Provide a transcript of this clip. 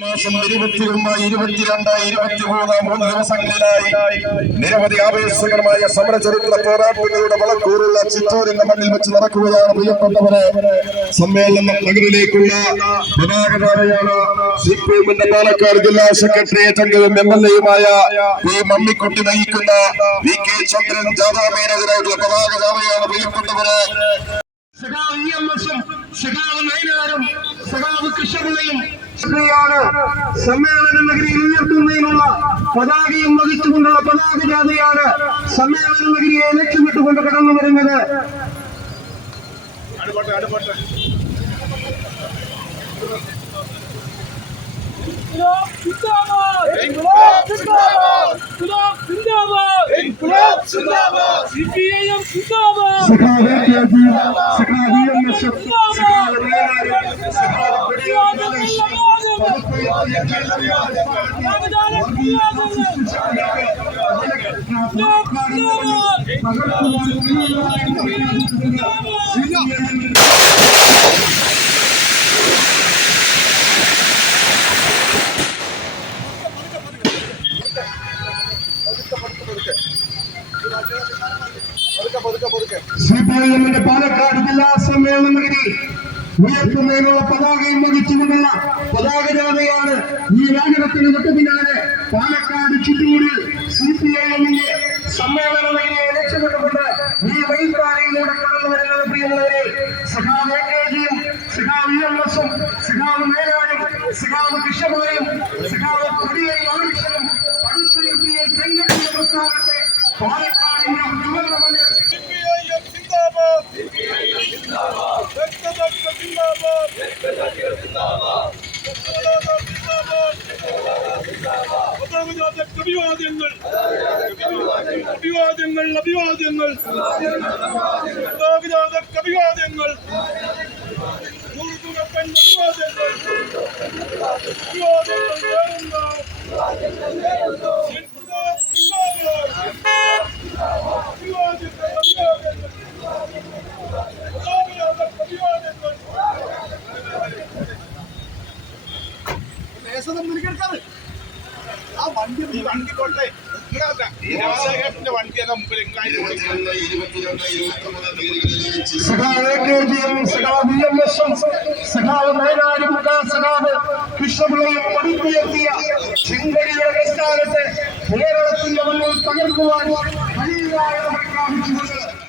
മാസം ഇരുപത്തിയൊന്ന് ഇരുപത്തിരണ്ട് ഇരുപത്തിമൂന്ന് മൂന്ന് ദിവസങ്ങളിലായി നിരവധി ആവേശകരമായ സമര ചരിത്ര പോരാട്ടങ്ങളുടെ വളക്കൂറുള്ള ചിറ്റൂരിന്റെ മണ്ണിൽ വെച്ച് നടക്കുകയാണ് പ്രിയപ്പെട്ടവരെ. സമ്മേളനം നഗരിലേക്കുള്ള പതാകധാരയാണ് സി പി എമ്മിന്റെ പാലക്കാട് ജില്ലാ സെക്രട്ടേറിയറ്റ് അംഗവും എം എൽ എയുമായ പി മമ്മിക്കുട്ടി നയിക്കുന്ന വി കെ ചന്ദ്രൻ ജാഥാമേനെതിരായിട്ടുള്ള പതാകധാരയാണ് പ്രിയപ്പെട്ടവരെ. സഖാവ് സഖാവ് നയനാരും സഖാവ് കൃഷ്ണപിള്ളയും സമ്മേളന നഗരിയിൽ ഉയർത്തുന്നതിനുള്ള പതാകയും വഹിച്ചുകൊണ്ടുള്ള പതാക ജാഥയാണ് സമ്മേളന നഗരിയെ ലക്ഷ്യമിട്ടുകൊണ്ട് കടന്നു വരുന്നത്. İnkılap zindabad! İnkılap zindabad! İnkılap zindabad! CPIM zindabad! സഖാവ് കെ ജി സഖാവ് ഇ എം എസും സഖാവ് നയനാരും സഖാവ് സി പി ഐ എമ്മിന്റെ പാലക്കാട് ജില്ലാ സമ്മേളന നഗരി ഉയർത്തുന്നതിനുള്ള പതാകയും വഹിച്ചുകൊണ്ടുള്ള പതാക ജാഥയാണ് ഈ രാജകത്തിന് തൊട്ട് പിന്നാലെ പാലക്കാട് ചുറ്റൂരിൽ സി പി ഐ എമ്മിന്റെ ലക്ഷ്യമിട്ടുകൊണ്ട് ഈ വൈകാരിയിലൂടെ കടന്നു വരുന്നത് പ്രിയമുള്ളവരെ സഖാവ് എ കെ ജിയും സഖാവ് ഇ എം എസും സഖാവ് സഖാവ് സഖാവ് പ്രസ്ഥാനത്തെ പാലക്കാടിന്റെ zindabad! Rıkkadaşka zindabad! Rıkkadaşka zindabad! അഭിവാദ്യങ്ങൾ അഭിവാദ്യങ്ങൾ അഭിവാദ്യങ്ങൾ ഗതാഗത അഭിവാദ്യങ്ങൾ നൂറുകണക്കൻ അഭിവാദ്യങ്ങൾ അഭിവാദ്യങ്ങൾ വേറുണ്ടോ അഭിവാദ്യങ്ങൾ അഭിവാദ്യങ്ങൾ ഗതാഗത അഭിവാദ്യങ്ങൾ ആ വണ്ടി ഈ വണ്ടി കൊണ്ടേ രാജാകേട്ടന്റെ വണ്ടിയൊക്കെ മുമ്പിൽ ഇങ്ങായിട്ട് ഇരുപത്തിരണ്ട് ഇരുപത്തിരണ്ട് ഇരുപത്തിമൂന്ന് തീയതികളിലായി സഖാവ് എ കെ ജിയും സഖാവ് ഇ എം എസും സഖാവ് നയനാരും സഖാവ് കൃഷ്ണപിള്ളയും പടുത്തുയർത്തിയ ചെങ്കടിയുടെ പ്രസ്ഥാനത്തെ കേരളത്തിന്റെ മുന്നിൽ തകർക്കുവാൻ കഴിയുകയെന്ന് പ്രഖ്യാപിച്ചുകൊണ്ട്